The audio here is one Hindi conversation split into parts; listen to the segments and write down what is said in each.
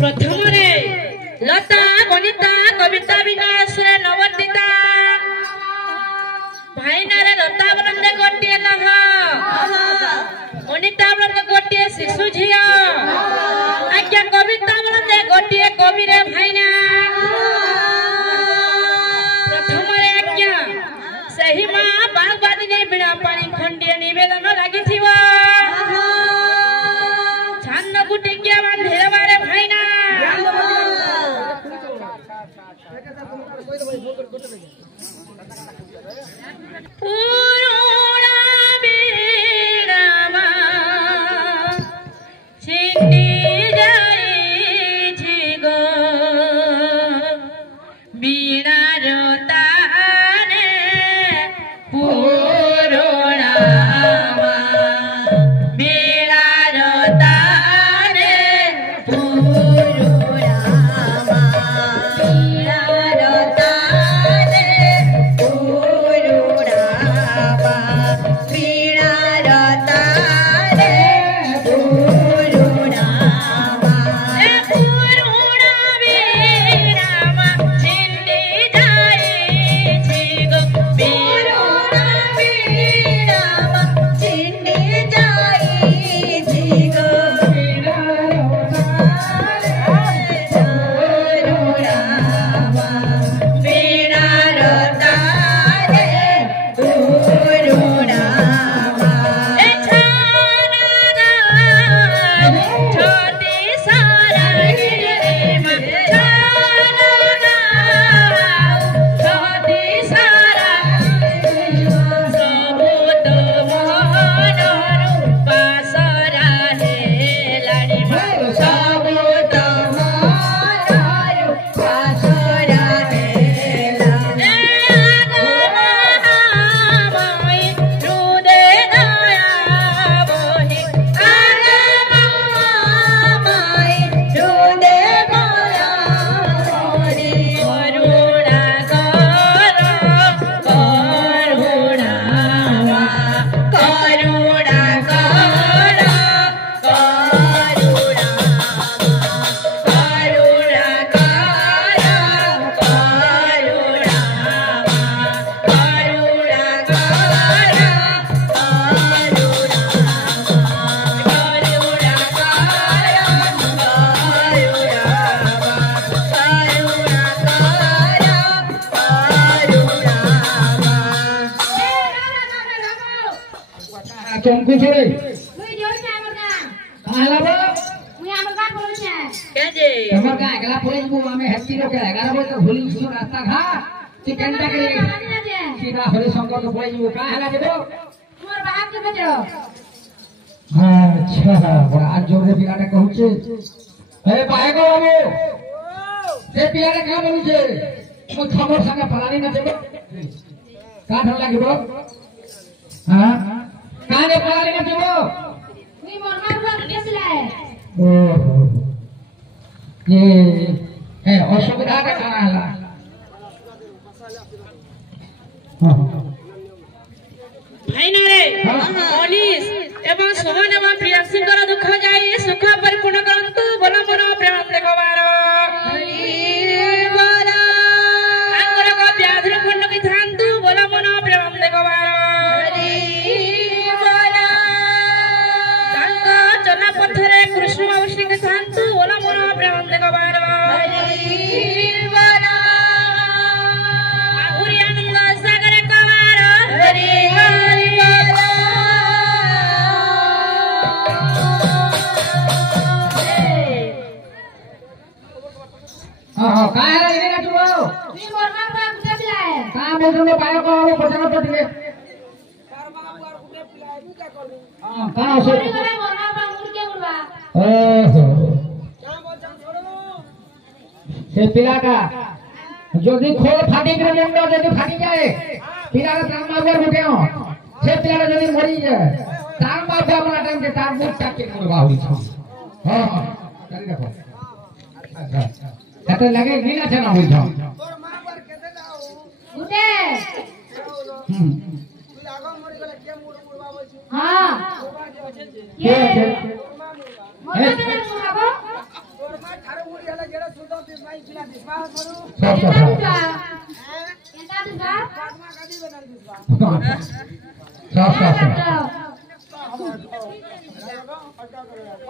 प्रथम लता गणिता कविता विनाशे नवर्तिता भाईना लता बलंदे गोटे कह गणिता बलंदे गोटे शिशु झी आज्ञा कविता बलंदे गोटे कवि रे भाईना प्रथम आज्ञा सही माँ बागबादी बिना पानी खंडिया निवेदन लगी छान गुटे क्या बांधे बारे भाईना पुरोड़ा बीड़ा छिंडी जाई झिगो बीड़ा रोताने पुरोड़ा बीड़ा रोताने पुरोड़ा बीड़ा रोताने पुरोड़ा बीड़ा रोताने पुरोड़ा पुरोड़ा बीड़ा छिंडी जाई झिगो पुरोड़ा बीड़ा छिंडी जाई झिगो बीड़ा रोताने पुरोड़ा छोटी सारा छोटी सारा सबूत मोहन पासरा लाड़ी सबूत मोहन पासरा चंकू छोड़े मुई जोई ना हमर का काला बो मुई हमर का बोल छे के जे हमर का एकला पुलिस को हमें हेती रो के 11 बजे भूली सु रास्ता घा चिकन का के सीधा हरि शंकर को बोई का हला देबो मोर बाप के बजरो अच्छा बड़ा आज जोरे बिगाड़े कहूचे ए पाए को बाबू से पियारे का बोलू छे मो खबर संगे फलानी न देबो का धर लागिबो हां काने फलानी न देबो मुई मोर मार केसले ओहो ये ए असुविधा का कारण हला भाईना रे मनीष एवं सोहन एवं प्रियांशी दुख जाई सुख परिपूर्ण करंतु बोलो मोर प्रेम देखवार आंगर को व्याधि खंड की थांतु बोलो मोर प्रेम देखवार चला पथरे कृष्ण अवश्य के थांतु बोलो मोर प्रेम देखवार आहुरी आनंद सागर कवार हरि हरि हां काय लागले ना तू मुई मोर मार बाप के बिलाए का बोलने पायो को पछन पटिले हां का हो मोर मार बाप मुड़ के बुड़वा ओहो से पिलाटा যদি খোল ফাটি করে মুন্ড যদি ফাটি যায় পিলাটা তার মারবার উঠেও সে পিলাটা যদি মরি যায় তার মারবে আমরা টাইমে তার মুখটা কেটে করবা হইছ হ্যাঁ জানি দেখো আচ্ছা এত লাগে নি না জানা হইছ তোর মা বার কেটে দাও উঠে তুই আগা মরি গলে কে মুড়বা বলছিস হ্যাঁ কে আছে মা মুড়বা মনে মনে মুড়বা তোর মা ঠারে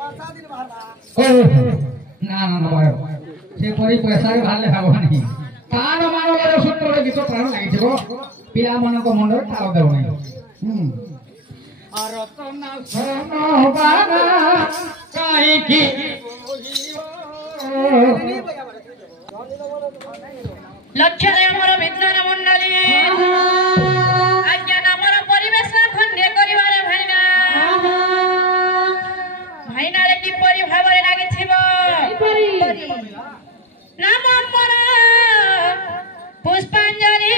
ओ ना ना ना से परी पैसा रे भाले हबनी तान मानो रे सुंदर गीत प्राण लागि छो पिला मन को मुंड ठाव देउ नै अरतना सोनो बागा काई की लक्ष्य हमर विज्ञान मंडली अज्ञान हमर परिवेश खंडे करिवारे भाइना भाइना रे की परि भाबरे लागि छिबो नाम हमर पुष्पांजलि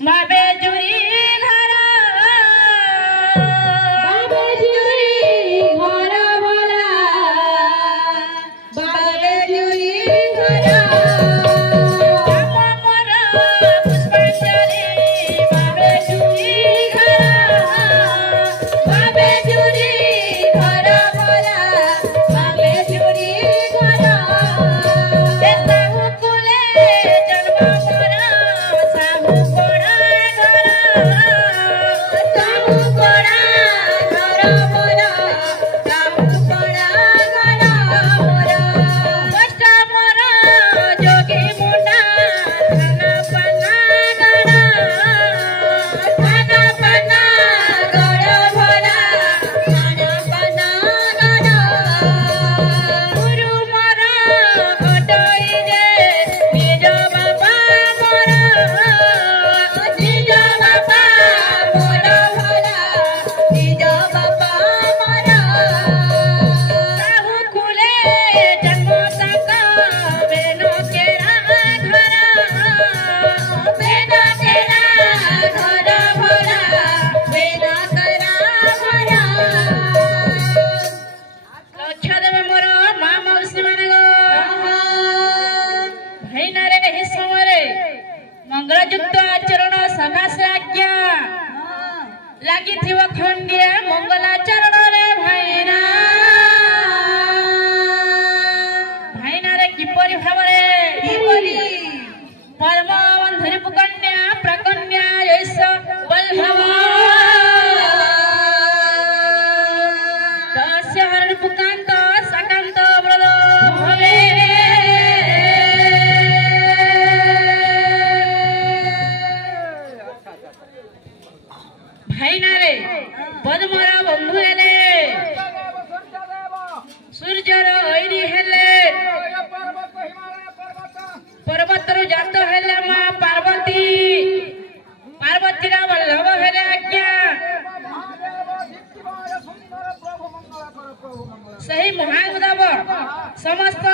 माबे जुरी घर बाबे जुरी घर भला बाबे जुरी घर नाम हमर पुष्पांजलि माबे जुरी घर बाबे जुरी घर भला बाबे जुरी घर साहू कुले जन्म मोरा साहू कोड़ा घर साहू कोड़ा घर मोरा साहू कोड़ा घर मोरा कष्ट मोरा जोगी मुंडा थाना पन्ना गड़ा थाना पन्ना गड़ा भरा थाना पन्ना गड़ा गुरु मोरा घटई रे निज बाबा मोरा निज बाबा मोरा भला निज बाबा मोरा साहू कुले जन्म सका बेनो केरा घर बेनो केरा घर भला बेनो करा भरा लक्ष्य देवे मोर मा मौसी माने गो भाइना रे एही समय मंगलयुक्त आचरण सकाशे आज्ञा लागिथिव खंडिए मंगलाचरण रे भाइना भाइना रे किपरि भाबरे परम बंधुरी पुकन्या प्रकन्या यैस बलभव तस्य हरण पुकांत सकांत व्रत भवे भाइना रे पद्मरा बंधु हेले सूर्यर ऐरी हेले पर्वतर जात हेले मां पार्वती पार्वती रा वल्लभ हेले आज्ञा सही महाउद्धव समस्त